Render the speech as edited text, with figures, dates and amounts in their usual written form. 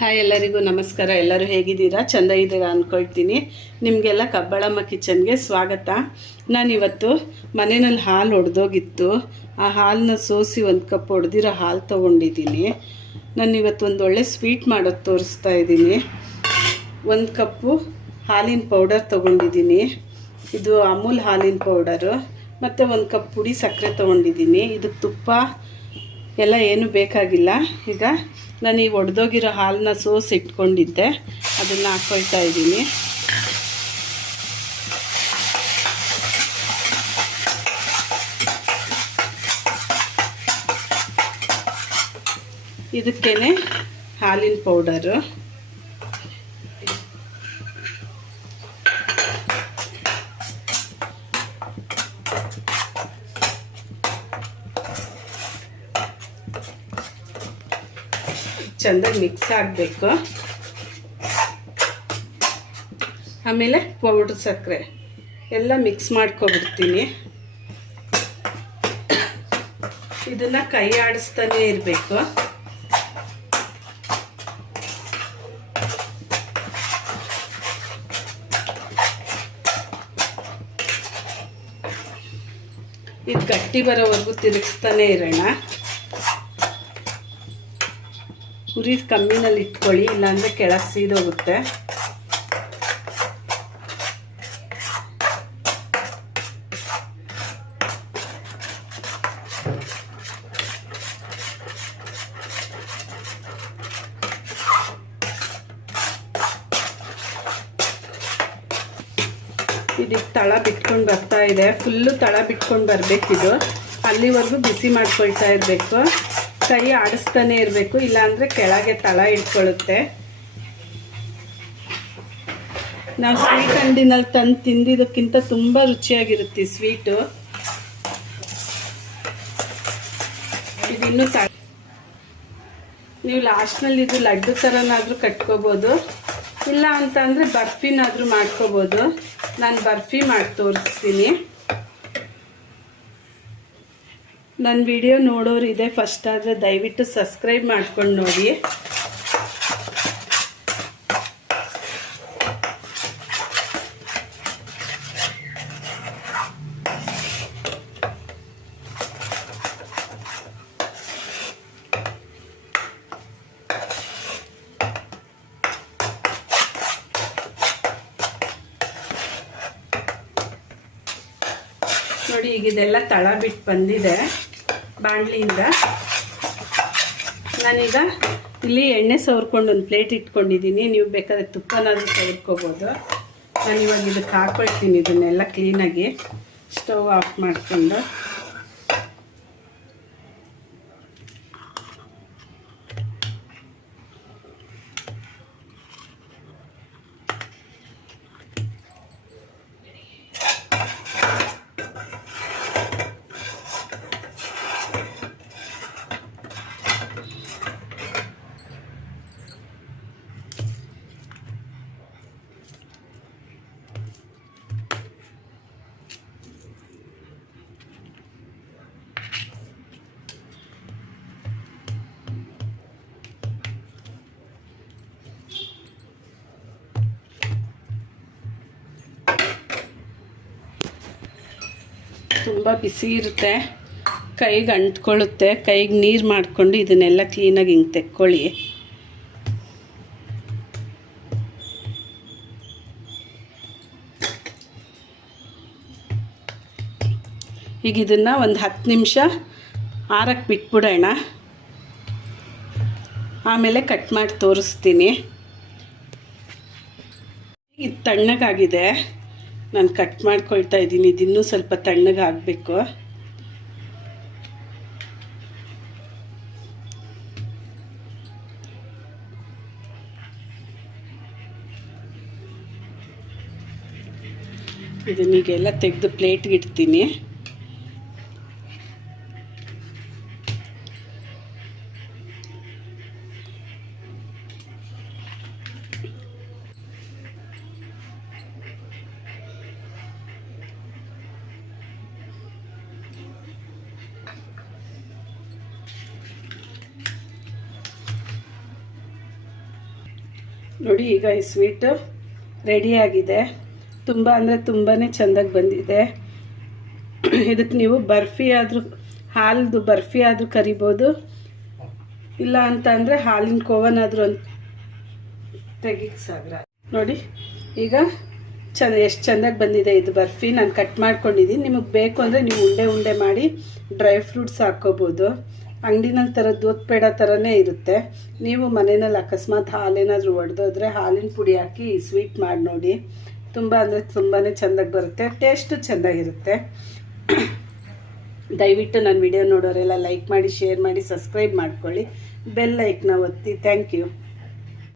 Hi ಎಲ್ಲರಿಗೂ ನಮಸ್ಕಾರ. ಎಲ್ಲರೂ ಹೇಗಿದ್ದೀರಾ? ಚೆಂದ ಇದ್ದೀರಾ ಅಂದ್ಕೊಳ್ತೀನಿ. ನಿಮಗೆಲ್ಲ ಕಬ್ಬಳಮ್ಮ ಕಿಚನ್ಗೆ ಸ್ವಾಗತ. ನಾನಿವತ್ತು ಮನೆಯಲ್ಲಿ ಹಾಲು ಒಡೆದೋಗಿತ್ತು. ಆ ಹಾಲನ್ನ ಸೋಸಿ ಒಂದು ಕಪ್ ಒಡೆದಿರೋ ಹಾಲು ತೊಗೊಂಡಿದ್ದೀನಿ. ನಾನಿವತ್ತು ಒಂದು ಒಳ್ಳೆ ಸ್ವೀಟ್ ಮಾಡೋದು ತೋರಿಸ್ತಾ ಇದ್ದೀನಿ. 1 ಕಪ್ಪು ಹಾಲಿನ ಪೌಡರ್ ತೊಗೊಂಡಿದ್ದೀನಿ. ಇದು ಅಮೂಲ್ ಹಾಲಿನ ಪೌಡರು. ಮತ್ತು 1 ಕಪ್ ಪುಡಿ ಸಕ್ಕರೆ ತೊಗೊಂಡಿದ್ದೀನಿ. ಇದಕ್ಕೆ ತುಪ್ಪ ಎಲ್ಲ ಏನು ಬೇಕಾಗಿಲ್ಲ. ಈಗ ನಾನು ಈ ಒಡೆದೋಗಿರೋ ಹಾಲನ್ನ ಸೋಸಿ ಇಟ್ಕೊಂಡಿದ್ದೆ, ಅದನ್ನು ಹಾಕ್ಕೊಳ್ತಾ ಇದ್ದೀನಿ. ಇದಕ್ಕೇನೆ ಹಾಲಿನ ಪೌಡರು, ಚೆಂದಾಗಿ ಮಿಕ್ಸ್ ಆಗಬೇಕು. ಆಮೇಲೆ ಪೌಡ್ರ್ ಸಕ್ಕರೆ ಎಲ್ಲ ಮಿಕ್ಸ್ ಮಾಡ್ಕೊಬಿಡ್ತೀನಿ. ಇದನ್ನು ಕೈ ಆಡಿಸ್ತಾನೆ ಇರಬೇಕು. ಇದು ಗಟ್ಟಿ ಬರೋವರೆಗೂ ತಿರುಗಿಸ್ತಾನೆ ಇರೋಣ. ಉರಿ ಕಮ್ಮಿನಲ್ಲಿ ಇಟ್ಕೊಳ್ಳಿ, ಇಲ್ಲಾಂದರೆ ಕೆಳಗೆ ಸೀದೋಗುತ್ತೆ. ಇದಕ್ಕೆ ತಳ ಬಿಟ್ಕೊಂಡು ಬರ್ತಾ ಇದೆ. ಫುಲ್ಲು ತಳ ಬಿಟ್ಕೊಂಡು ಬರಬೇಕಿದು. ಅಲ್ಲಿವರೆಗೂ ಬಿಸಿ ಮಾಡ್ಕೊಳ್ತಾ ಇರಬೇಕು. ಕೈ ಆಡಿಸ್ತಾನೆ ಇರಬೇಕು, ಇಲ್ಲಾಂದರೆ ಕೆಳಗೆ ತಳ ಇಟ್ಕೊಳ್ಳುತ್ತೆ. ನಾವು ಸ್ವೀಟ್ ಅಂಗಡಿನಲ್ಲಿ ತಂದು ತಿಂದಿದ್ದಕ್ಕಿಂತ ತುಂಬ ರುಚಿಯಾಗಿರುತ್ತೆ ಸ್ವೀಟು. ಇದಿನ್ನೂ ನೀವು ಲಾಸ್ಟ್ನಲ್ಲಿ ಇದು ಲಡ್ಡು ಥರನಾದರೂ ಕಟ್ಕೋಬೋದು, ಇಲ್ಲ ಅಂತ ಅಂದರೆ ಬರ್ಫಿನಾದರೂ ಮಾಡ್ಕೋಬೋದು. ನಾನು ಬರ್ಫಿ ಮಾಡಿ ತೋರಿಸ್ತೀನಿ. ನನ್ನ ವಿಡಿಯೋ ನೋಡೋರು ಇದೆ ಫಸ್ಟ್ ಆದರೆ ದಯವಿಟ್ಟು ಸಬ್ಸ್ಕ್ರೈಬ್ ಮಾಡ್ಕೊಂಡು ನೋಡಿ. ನೋಡಿ, ಈಗ ಇದೆಲ್ಲ ತಳ ಬಿಟ್ಟು ಬಂದಿದೆ ಬಾಣಲಿಯಿಂದ. ನಾನೀಗ ಇಲ್ಲಿ ಎಣ್ಣೆ ಸವರ್ಕೊಂಡು ಒಂದು ಪ್ಲೇಟ್ ಇಟ್ಕೊಂಡಿದ್ದೀನಿ. ನೀವು ಬೇಕಾದ್ರೆ ತುಪ್ಪನಾದರೂ ಸವರ್ಕೋಬೋದು. ನಾನಿವಾಗ ಇದಕ್ಕೆ ಹಾಕ್ಕೊಳ್ತೀನಿ ಇದನ್ನೆಲ್ಲ ಕ್ಲೀನಾಗಿ. ಸ್ಟವ್ ಆಫ್ ಮಾಡಿಕೊಂಡು ತುಂಬ ಬಿಸಿ ಇರುತ್ತೆ, ಕೈಗೆ ಅಂಟ್ಕೊಳ್ಳುತ್ತೆ. ಕೈಗೆ ನೀರು ಮಾಡಿಕೊಂಡು ಇದನ್ನೆಲ್ಲ ಕ್ಲೀನಾಗಿ ಹಿಂಗೆ ತೆಕ್ಕೊಳ್ಳಿ. ಈಗ ಇದನ್ನು ಒಂದು 10 ನಿಮಿಷ ಆರಕ್ಕೆ ಬಿಟ್ಬಿಡೋಣ. ಆಮೇಲೆ ಕಟ್ ಮಾಡಿ ತೋರಿಸ್ತೀನಿ. ಇದು ತಣ್ಣಗಾಗಿದೆ, ನಾನು ಕಟ್ ಮಾಡ್ಕೊಳ್ತಾ ಇದ್ದೀನಿ. ಇದಿನ್ನೂ ಸ್ವಲ್ಪ ತಣ್ಣಗಾಗಬೇಕು. ಇದನ್ನೀಗೆಲ್ಲ ತೆಗೆದು ಪ್ಲೇಟ್ಗೆ ಇಡ್ತೀನಿ. ನೋಡಿ ಈಗ ಈ ಸ್ವೀಟು ರೆಡಿಯಾಗಿದೆ. ತುಂಬ ಅಂದರೆ ತುಂಬಾ ಚೆಂದಾಗಿ ಬಂದಿದೆ. ಇದಕ್ಕೆ ನೀವು ಬರ್ಫಿ ಆದರೂ ಹಾಲದು ಬರ್ಫಿ ಆದರೂ ಕರಿಬೋದು, ಇಲ್ಲ ಅಂತ ಅಂದರೆ ಹಾಲಿನ ಕೋವನಾದರೂ ಒಂದು ತೆಗಿಕ್ಕೆ ಸಾಗ್ರ. ನೋಡಿ ಈಗ ಎಷ್ಟು ಚೆಂದಾಗಿ ಬಂದಿದೆ ಇದು ಬರ್ಫಿ. ನಾನು ಕಟ್ ಮಾಡ್ಕೊಂಡಿದ್ದೀನಿ. ನಿಮಗೆ ಬೇಕು ಅಂದರೆ ನೀವು ಉಂಡೆ ಉಂಡೆ ಮಾಡಿ ಡ್ರೈ ಫ್ರೂಟ್ಸ್ ಹಾಕ್ಕೋಬೋದು. ಅಂಗಡಿನಲ್ಲಿ ಥರ ದೂದ್ ಪೇಡ ಥರನೇ ಇರುತ್ತೆ. ನೀವು ಮನೆಯಲ್ಲಿ ಅಕಸ್ಮಾತ್ ಹಾಲೇನಾದರೂ ಒಡೆದೋದ್ರೆ ಹಾಲಿನ ಪುಡಿ ಹಾಕಿ ಈ ಸ್ವೀಟ್ ಮಾಡಿ ನೋಡಿ. ತುಂಬ ಅಂದರೆ ತುಂಬಾ ಚೆಂದಾಗಿ ಬರುತ್ತೆ, ಟೇಸ್ಟು ಚೆಂದಾಗಿರುತ್ತೆ. ದಯವಿಟ್ಟು ನನ್ನ ವಿಡಿಯೋ ನೋಡೋರೆಲ್ಲ ಲೈಕ್ ಮಾಡಿ, ಶೇರ್ ಮಾಡಿ, ಸಬ್ಸ್ಕ್ರೈಬ್ ಮಾಡ್ಕೊಳ್ಳಿ, ಬೆಲ್ ಐಕ್ನ ಒತ್ತಿ. Thank you.